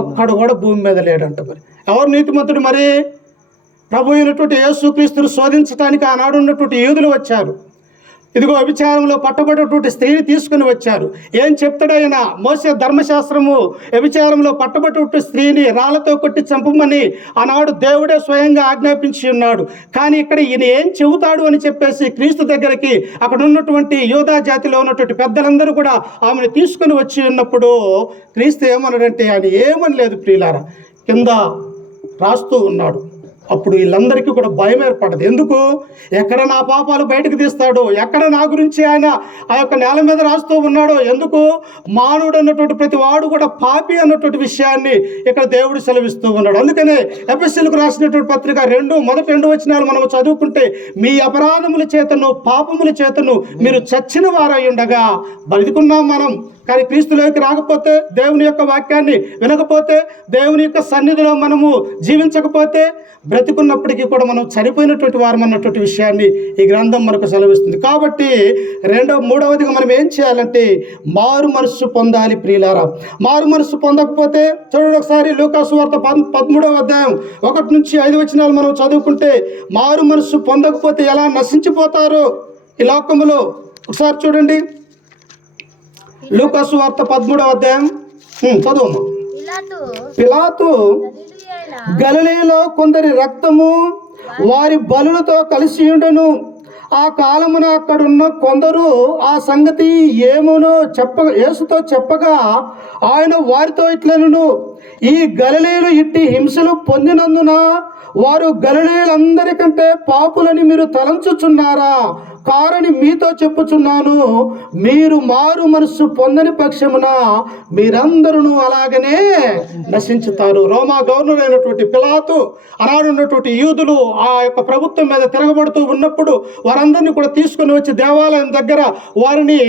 ఒక్కడు కూడా భూమి మీద లేడంట. మరి ఎవరు నీతిమంతుడు? మరి ప్రభు అయినటువంటి యేసుక్రీస్తును శోధించడానికి ఆనాడు ఉన్నటువంటి యూదులు వచ్చారు. ఇదిగో వ్యభిచారంలో పట్టబడినటువంటి స్త్రీని తీసుకుని వచ్చారు. ఏం చెప్తాడైనా, మోసే ధర్మశాస్త్రము వ్యభిచారంలో పట్టబడినటువంటి స్త్రీని రాళ్లతో కొట్టి చంపమని ఆనాడు దేవుడే స్వయంగా ఆజ్ఞాపించి ఉన్నాడు. కానీ ఇక్కడ ఈయన ఏం చెబుతాడు అని చెప్పేసి క్రీస్తు దగ్గరికి అక్కడ ఉన్నటువంటి యూదా జాతిలో ఉన్నటువంటి పెద్దలందరూ కూడా ఆమెను తీసుకుని వచ్చి ఉన్నప్పుడు క్రీస్తు ఏమన్నాడంటే, ఆయన ఏమని లేదు ప్రియులారా, కింద రాస్తూ ఉన్నాడు. అప్పుడు వీళ్ళందరికీ కూడా భయం ఏర్పడదు. ఎందుకు? ఎక్కడ నా పాపాలు బయటకు తీస్తాడో, ఎక్కడ నా గురించి ఆయన ఆ యొక్క నేల మీద రాస్తూ ఉన్నాడో. ఎందుకు? మానవుడు అన్నటువంటి ప్రతి వాడు కూడా పాపి అన్నటువంటి విషయాన్ని ఇక్కడ దేవుడు సెలవిస్తూ ఉన్నాడు. అందుకనే ఎఫెసీయులకు రాసినటువంటి పత్రిక మొదటి 2 వచనాలు మనం చదువుకుంటే, మీ అపరాధముల చేతను పాపముల చేతను మీరు చచ్చిన వారై ఉండగా బతికున్నాం మనం. కానీ క్రీస్తులోకి రాకపోతే, దేవుని యొక్క వాక్యాన్ని వినకపోతే, దేవుని యొక్క సన్నిధిలో మనము జీవించకపోతే బ్రతికున్నప్పటికీ కూడా మనం చనిపోయినటువంటి వారం అన్నటువంటి విషయాన్ని ఈ గ్రంథం మనకు సెలవిస్తుంది. కాబట్టి మూడవదిగా మనం ఏం చేయాలంటే మారు మనస్సు పొందాలి ప్రియులారా. మారు మనస్సు పొందకపోతే చూడండి ఒకసారి లూకా సువార్త 13వ అధ్యాయం 1-5 వచనాలు మనం చదువుకుంటే, మారు మనస్సు పొందకపోతే ఎలా నశించిపోతారు ఈ లోకములో. ఒకసారి చూడండి లూకా సువార్త 13వ అధ్యాయం చదువు. పిలాతు గలిలయలో కొందరి రక్తము వారి బలులతో కలిసి ఉండెను. ఆ కాలమున అక్కడున్న కొందరు ఆ సంగతి ఏమోనో యేసుతో చెప్పగా ఆయన వారితో ఇట్లనెను, ఈ గలిలయులు ఇట్టి హింసలు పొందినందున వారు గలిలయులందరికంటే పాపులని మీరు తలంచుచున్నారా? కారని మీతో చెప్పుచున్నాను, మీరు మారు మనస్సు పొందని పక్షమున మీరందరూ అలాగనే నశించుతారు. రోమా గవర్నర్ అయినటువంటి పిలాతు, ఆనాడు ఉన్నటువంటి యూదులు ఆ యొక్క ప్రభుత్వం మీద తిరగబడుతూ ఉన్నప్పుడు వారందరినీ కూడా తీసుకుని వచ్చి దేవాలయం దగ్గర వారిని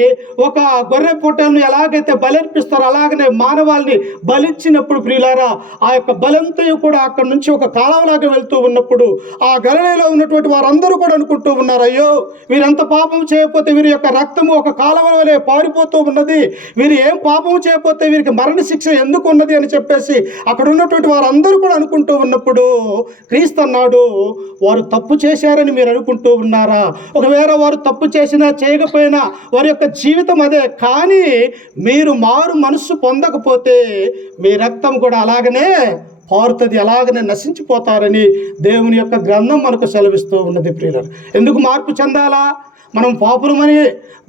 ఒక గొర్రె పొట్టేలను ఎలాగైతే బలర్పిస్తారో అలాగనే మానవాళిని బలిచ్చినప్పుడు ప్రియులారా, ఆ యొక్క బలంతో కూడా అక్కడి నుంచి ఒక కాలవలాగా వెళ్తూ ఉన్నప్పుడు ఆ గలిలయలో ఉన్నటువంటి వారందరూ కూడా అనుకుంటూ ఉన్నారు, అయ్యో వీరంత పాపం చేయకపోతే వీరి యొక్క రక్తము ఒక కాలవ వలె పారిపోతూ ఉన్నది, వీరు ఏం పాపం చేయకపోతే వీరికి మరణ శిక్ష ఎందుకు ఉన్నది అని చెప్పేసి అక్కడ ఉన్నటువంటి వారందరూ కూడా అనుకుంటూ ఉన్నప్పుడు క్రీస్తు అన్నాడు, వారు తప్పు చేశారని మీరు అనుకుంటూ ఉన్నారా? ఒకవేళ వారు తప్పు చేసినా చేయకపోయినా వారి యొక్క జీవితం అదే, కానీ మీరు మారు మనస్సు పొందకపోతే మీ రక్తం కూడా అలాగనే పారుతుంది, అలాగనే నశించిపోతారని దేవుని యొక్క గ్రంథం మనకు సెలవిస్తూ ఉన్నది ప్రియులారా. ఎందుకు మార్పు చెందాలా? మనం పాపులమని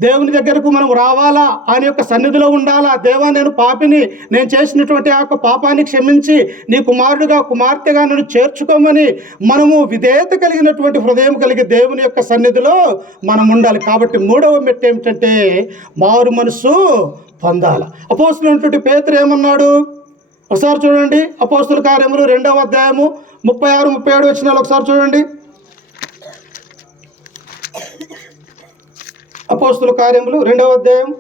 దేవుని దగ్గరకు మనం రావాలా, ఆయన యొక్క సన్నిధిలో ఉండాలా. దేవా, నేను పాపిని, నేను చేసినటువంటి ఆ యొక్క పాపాన్ని క్షమించి నీ కుమారుడిగా కుమార్తెగా నన్ను చేర్చుకోమని మనము విధేయత కలిగినటువంటి హృదయం కలిగి దేవుని యొక్క సన్నిధిలో మనం ఉండాలి. కాబట్టి మూడవ మెట్టు ఏమిటంటే మారు మనసు పొందాలి. అపోస్తలుడైనటువంటి పేతురు ఏమన్నాడు ఒకసారి చూడండి. అపోస్తల కార్యములు 2వ అధ్యాయము 36-37 వచనాలు ఒకసారి చూడండి. అపోస్తల కార్యములు 2వ అధ్యాయం.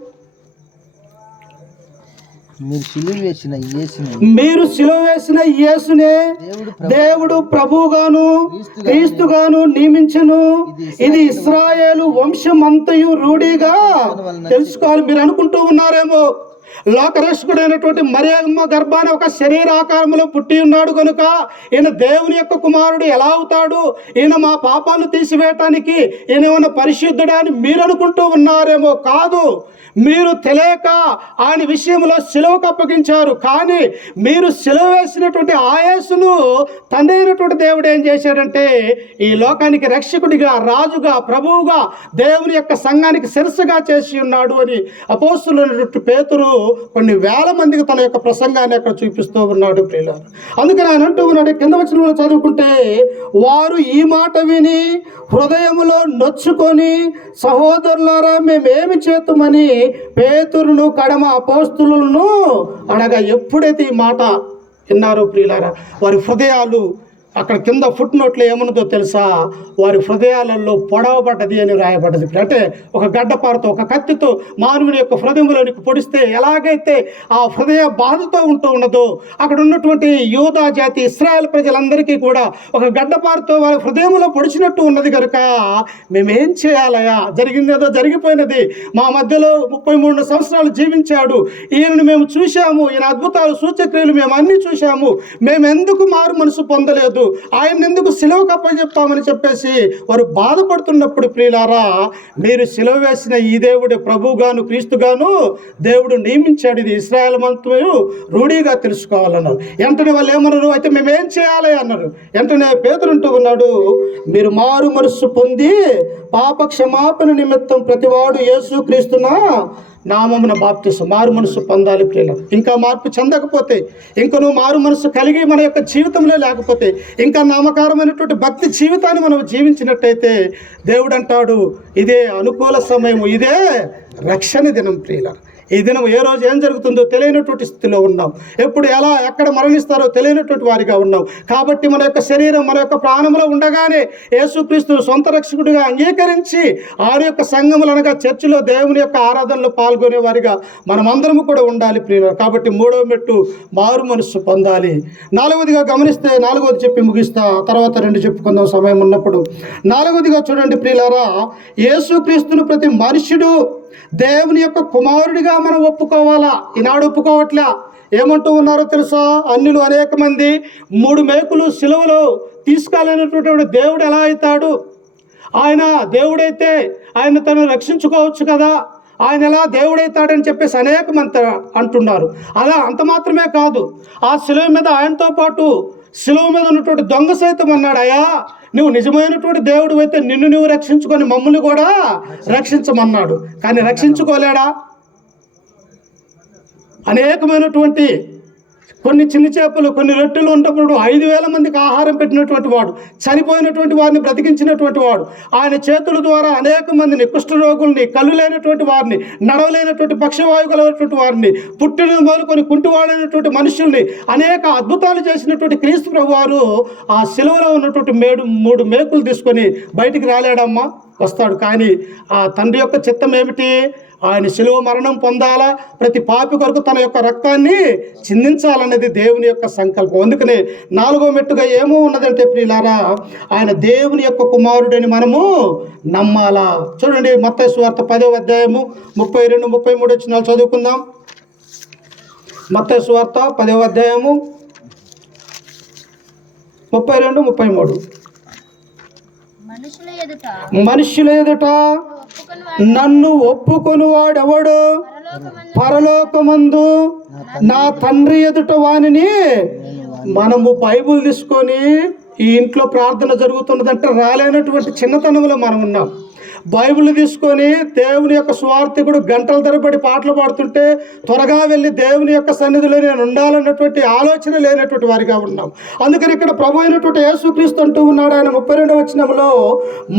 మీరు సిలువ వేసిన యేసునే దేవుడు ప్రభువుగాను క్రీస్తుగాను నియమించెను. ఇది ఇశ్రాయేలు వంశమంతయు రూఢిగా తెలుసుకోవాలి. మీరు అనుకుంటూ ఉన్నారేమో, లోకరక్షకుడైనటువంటి మరియమ్మ గర్భాన ఒక శరీరాకారంలో పుట్టి ఉన్నాడు కనుక ఈయన దేవుని యొక్క కుమారుడు ఎలా అవుతాడు, ఈయన మా పాపాలను తీసివేయటానికి ఈయన ఏమన్నా పరిశుద్ధుడా అని మీరు అనుకుంటూ ఉన్నారేమో. కాదు, మీరు తెలియక ఆయన విషయంలో సిలువకు అప్పగించారు. కానీ మీరు సిలువ వేసినటువంటి ఆ యేసును తండ్రి అయినటువంటి దేవుడు ఏం చేశాడంటే ఈ లోకానికి రక్షకుడిగా, రాజుగా, ప్రభువుగా, దేవుని యొక్క సంఘానికి శిరస్సుగా చేసి ఉన్నాడు అని అపోస్తలుడైనటువంటి పేతురు కొన్ని వేల మందికి తన యొక్క ప్రసంగాన్ని అక్కడ చూపిస్తూ ఉన్నాడు ప్రియులారా. అందుకని ఆయన అంటూ ఉన్నాడు, కింద వచనంలో చదువుకుంటే, వారు ఈ మాట విని హృదయములో నొచ్చుకొని సహోదరులారా మేమేమి చేతుమని పేతురును కడమ అపోస్తలులను అనగా ఎప్పుడైతే ఈ మాట విన్నారో ప్రియులారా, వారి హృదయాలు అక్కడ కింద ఫుట్ నోట్లో ఏమన్నదో తెలుసా, వారి హృదయాలలో పొడవబడ్డది అని రాయబడ్డది. అంటే ఒక గడ్డపారతో, ఒక కత్తితో మానవుని యొక్క హృదయంలోనికి పొడిస్తే ఎలాగైతే ఆ హృదయ బాధతో ఉంటూ ఉన్నదో, అక్కడ ఉన్నటువంటి యూదా జాతి ఇశ్రాయేల్ ప్రజలందరికీ కూడా ఒక గడ్డపారతో వారి హృదయంలో పొడిచినట్టు ఉన్నది కనుక మేమేం చేయాలయా, జరిగిందేదో జరిగిపోయినది, మా మధ్యలో 33 సంవత్సరాలు జీవించాడు, ఈయనను మేము చూశాము, ఈయన అద్భుతాలు సూచక్రియలు మేము అన్నీ చూశాము, మేము ఎందుకు మారు మనసు పొందలేదు, ఆయన ఎందుకు సిలువకు అప్పచెప్తామని చెప్పేసి వారు బాధపడుతున్నప్పుడు ప్రియులారా, మీరు సిలువ వేసిన ఈ దేవుడు ప్రభువుగాను క్రీస్తుగాను దేవుడు నియమించాడు, ఇది ఇశ్రాయేలు మంతయు రూఢిగా తెలుసుకోవాలన్నారు. వెంటనే వాళ్ళు ఏమన్నారు, అయితే మేమేం చేయాలి అన్నారు. వెంటనే పేతురు ఉన్నాడు, మీరు మారు మనస్సు పొంది పాప క్షమాపణ నిమిత్తం ప్రతివాడు యేసు క్రీస్తున నామమున బాప్తిసం, మారు మనసు పొందాలి ప్రియులారా. ఇంకా మార్పు చెందకపోతే, ఇంకా నువ్వు మారు మనసు కలిగి మన యొక్క జీవితంలో లేకపోతే, ఇంకా నామకారమైనటువంటి భక్తి జీవితాన్ని మనం జీవించినట్టయితే దేవుడు అంటాడు, ఇదే అనుకూల సమయము, ఇదే రక్షణ దినం ప్రియులారా. ఈ దినం ఏ రోజు ఏం జరుగుతుందో తెలియనటువంటి స్థితిలో ఉన్నాం, ఎప్పుడు ఎలా ఎక్కడ మరణిస్తారో తెలియనటువంటి వారిగా ఉన్నాం. కాబట్టి మన యొక్క శరీరం, మన యొక్క ప్రాణంలో ఉండగానే యేసుక్రీస్తును సొంత రక్షకుడిగా అంగీకరించి ఆయన యొక్క సంఘములు అనగా చర్చిలో దేవుని యొక్క ఆరాధనలో పాల్గొనే వారిగా మనమందరము కూడా ఉండాలి ప్రియులారా. కాబట్టి మూడవ మెట్టు మారు మనస్సు పొందాలి. నాలుగవదిగా గమనిస్తే, నాలుగవది చెప్పి ముగిస్తా, తర్వాత 2 చెప్పుకుందాం సమయం ఉన్నప్పుడు. నాలుగవదిగా చూడండి ప్రియులారా, యేసుక్రీస్తును ప్రతి మనుష్యుడు దేవుని యొక్క కుమారుడిగా మనం ఒప్పుకోవాలా. ఈనాడు ఒప్పుకోవట్లే. ఏమంటూ ఉన్నారో తెలుసా, అన్యులు అనేక మంది 3 మేకులు సిలువలో తీసుకెళ్ళినటువంటి దేవుడు ఎలా అవుతాడు, ఆయన దేవుడైతే ఆయన తను రక్షించుకోవచ్చు కదా, ఆయన ఎలా దేవుడైతాడని చెప్పేసి అనేక మంది అంటున్నారు. అలా అంత మాత్రమే కాదు, ఆ సిలువ మీద ఆయనతో పాటు సిలువ మీద ఉన్నటువంటి దొంగ సైతం అన్నాడు, అయ్యా నువ్వు నిజమైనటువంటి దేవుడు అయితే నిన్ను నువ్వు రక్షించుకొని మమ్మల్ని కూడా రక్షించమన్నాడు. కానీ రక్షించుకోలేడా? అనేకమైనటువంటి కొన్ని చిన్న చేపలు, కొన్ని రొట్టెలు ఉన్నప్పుడు 5,000 మందికి ఆహారం పెట్టినటువంటి వాడు, చనిపోయినటువంటి వారిని బ్రతికించినటువంటి వాడు, ఆయన చేతుల ద్వారా అనేక మందిని, కుష్ఠరోగుల్ని, కళ్ళు లేనటువంటి వారిని, నడవలేనటువంటి పక్షవాయు కలిగినటువంటి వారిని, పుట్టిన మొదలుకొని కుంటివాడైనటువంటి మనుషుల్ని అనేక అద్భుతాలు చేసినటువంటి క్రీస్తు ప్రభు వారు ఆ సిలువలో ఉన్నటువంటి 3 మేకులు తీసుకొని బయటికి రాలేడమ్మా, వస్తాడు. కానీ ఆ తండ్రి యొక్క చిత్తం ఏమిటి? ఆయన శిలువ మరణం పొందాలా, ప్రతి పాపి కొరకు తన యొక్క రక్తాన్ని చిందించాలనేది దేవుని యొక్క సంకల్పం. అందుకనే 4వ మెట్టుగా ఏమో ఉన్నదంటే ప్రియులారా, ఆయన దేవుని యొక్క కుమారుడని మనము నమ్మాలా. చూడండి, మత్తయి సువార్త 10వ అధ్యాయము 32-33 వచనాలు చదువుకుందాం. మత్తయి సువార్త 10వ అధ్యాయము 32-33. మనుషుల ఎదుట నన్ను ఒప్పుకొని వాడెవడు పరలోకమందు నా తండ్రి ఎదుట వానిని. మనము బైబుల్ తీసుకొని ఈ ఇంట్లో ప్రార్థన జరుగుతున్నదంటే రాలేనటువంటి చిన్నతనంలో మనం ఉన్నాం. బైబిల్ తీసుకొని దేవుని యొక్క స్వార్థకుడు గంటల తరబడి పాటలు పాడుతుంటే త్వరగా వెళ్ళి దేవుని యొక్క సన్నిధిలో నేను ఉండాలన్నటువంటి ఆలోచన లేనటువంటి వారిగా ఉన్నాం. అందుకని ఇక్కడ ప్రభు అయినటువంటి యేసుక్రీస్తు అంటూ ఉన్నాడు. ఆయన 32వ వచనంలో,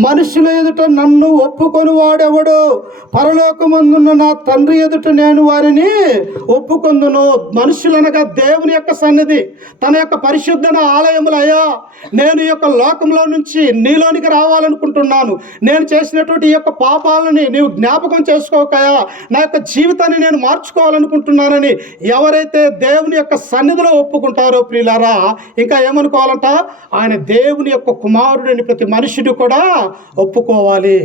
మనుషుల ఎదుట నన్ను ఒప్పుకొని వాడెవడు, పరలోకమందున్న నా తండ్రి ఎదుట నేను వారిని ఒప్పుకొందును. మనుషులనగా దేవుని యొక్క సన్నిధి, తన యొక్క పరిశుద్ధ ఆలయములు. అయ్యా, నేను ఈ యొక్క లోకంలో నుంచి నీలోనికి రావాలనుకుంటున్నాను. నేను చేసినటువంటి ఈ యొక్క పాపాలని నీవు జ్ఞాపకం చేసుకోకయా, నా యొక్క జీవితాన్ని నేను మార్చుకోవాలనుకుంటున్నానని ఎవరైతే దేవుని యొక్క సన్నిధిలో ఒప్పుకుంటారో ప్రియులారా, ఇంకా ఏమనుకోవాలంట, ఆయన దేవుని యొక్క కుమారుడిని ప్రతి మనుషుడు కూడా ఒప్పుకోవాలి.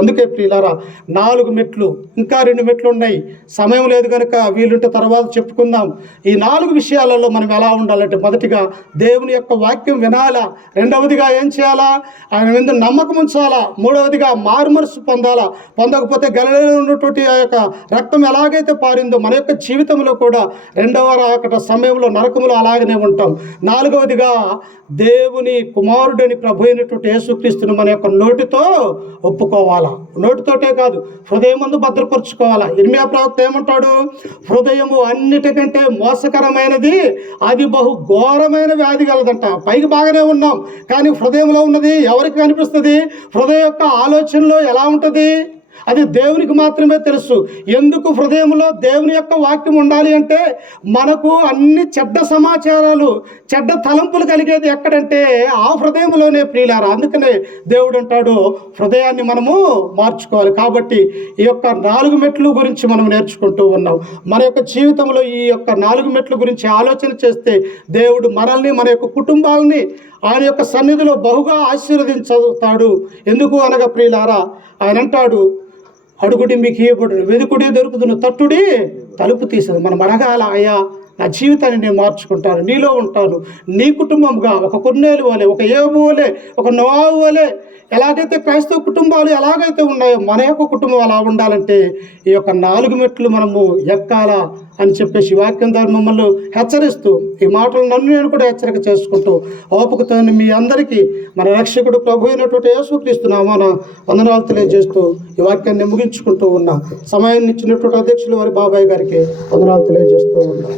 అందుకే ప్రియులారా 4 మెట్లు, ఇంకా 2 మెట్లు ఉన్నాయి. సమయం లేదు కనుక వీలుంటే తర్వాత చెప్పుకుందాం. ఈ 4 విషయాలలో మనం ఎలా ఉండాలంటే, మొదటిగా దేవుని యొక్క వాక్యం వినాలా, రెండవదిగా ఏం చేయాలా, ఆయన మీద నమ్మకం ఉంచాలా, మూడవదిగా మారుమనసు పొందాలా. పొందకపోతే గలిలయలో ఉన్నటువంటి ఆ యొక్క రక్తం ఎలాగైతే పారిందో మన యొక్క జీవితంలో కూడా రెండవ రాకడ సమయంలో నరకములో అలాగనే ఉంటాం. నాలుగవదిగా దేవుని కుమారుడని ప్రభు అయినటువంటి యేసుక్రీస్తుని మన యొక్క నోటితో ఒప్పుకోవాలా. నోటితోటే కాదు, హృదయం ముందు భద్రపరుచుకోవాలా. ఇర్మియా ప్రవక్త ఏమంటాడు, హృదయము అన్నిటికంటే మోసకరమైనది, అది బహు ఘోరమైన వ్యాధి కలదంట. పైకి బాగానే ఉన్నాం, కానీ హృదయంలో ఉన్నది ఎవరికి కనిపిస్తుంది? హృదయం యొక్క ఆలోచనలో ఎలా ఉంటుంది అది దేవునికి మాత్రమే తెలుసు. ఎందుకు హృదయంలో దేవుని యొక్క వాక్యం ఉండాలి అంటే, మనకు అన్ని చెడ్డ సమాచారాలు, చెడ్డ తలంపులు కలిగేది ఎక్కడంటే ఆ హృదయంలోనే ప్రియులారా. అందుకనే దేవుడు అంటాడు, హృదయాన్ని మనము మార్చుకోవాలి. కాబట్టి ఈ యొక్క 4 మెట్లు గురించి మనం నేర్చుకుంటూ ఉన్నాం. మన యొక్క జీవితంలో ఈ యొక్క 4 మెట్ల గురించి ఆలోచన చేస్తే దేవుడు మనల్ని, మన యొక్క కుటుంబాలని ఆయన యొక్క సన్నిధిలో బహుగా ఆశీర్వదించుతాడు. ఎందుకు అనగా ప్రియులారా, ఆయన అంటాడు, అడుగుడి మీకు ఇవ్వబడును, వెదుకుడి దొరుకుతును, తట్టుడి తలుపు తీసేది. మనం అడగాల, అయ్యా నా జీవితాన్ని నేను మార్చుకుంటాను, నీలో ఉంటాను, నీ కుటుంబంగా ఒక కొన్నేలు వలె, ఒక యోబు వలె, ఒక నోవాహు వలె, ఎలాగైతే క్రైస్తవ కుటుంబాలు ఎలాగైతే ఉన్నాయో మన యొక్క కుటుంబం అలా ఉండాలంటే ఈ యొక్క 4 మెట్లు మనము ఎక్కాలా అని చెప్పేసి వాక్యం ద్వారా మమ్మల్ని హెచ్చరిస్తూ, ఈ మాటలు నన్ను నేను కూడా హెచ్చరిక చేసుకుంటూ ఓపికతో మీ అందరికీ మన రక్షకుడు ప్రభు అయినటువంటి యేసుక్రీస్తు నామమున వందనాలు తెలియజేస్తూ ఈ వాక్యాన్ని ముగించుకుంటూ ఉన్నా. సమయాన్ని ఇచ్చినటువంటి అధ్యక్షులు వారి బాబాయ్ గారికి వందనాలు తెలియజేస్తూ ఉన్నా.